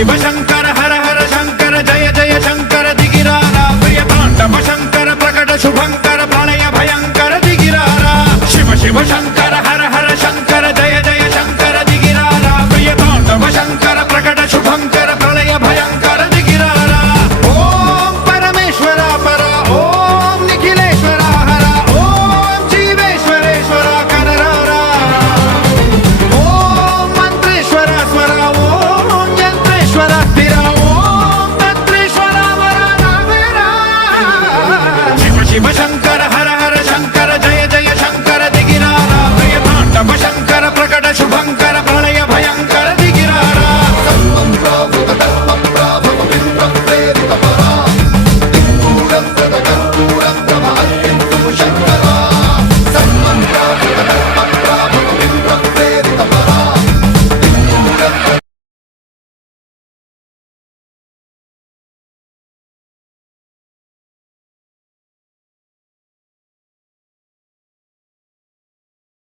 शिव शंकर हर हर शंकर जय जय शंकर दिगिरारा प्रिय तांडव शंकर प्रकट शुभंकर प्रलय भयंकर दिगिरारा शिव शिव शंकर